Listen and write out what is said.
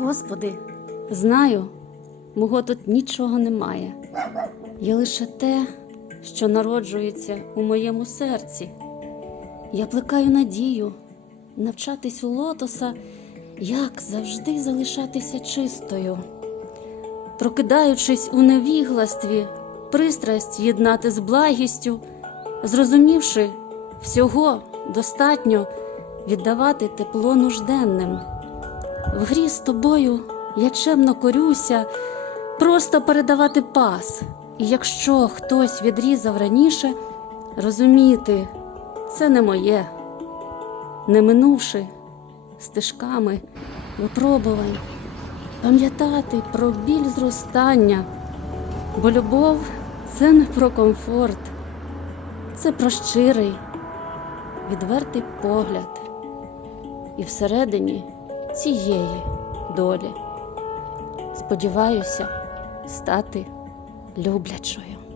Господи, знаю, мого тут нічого немає. Є лише те, що народжується у моєму серці. Я плекаю надію навчатись у лотоса, як завжди залишатися чистою, прокидаючись у невігластві, пристрасть єднати з благістю, зрозумівши, всього достатньо віддавати тепло нужденним. В грі з тобою я чемно корюся, просто передавати пас. І якщо хтось відрізав раніше, розуміти, це не моє, не минувши стежками випробувань, пам'ятати про біль зростання, бо любов це не про комфорт, це про щирий, відвертий погляд. І всередині цієї долі сподіваюся стати люблячою.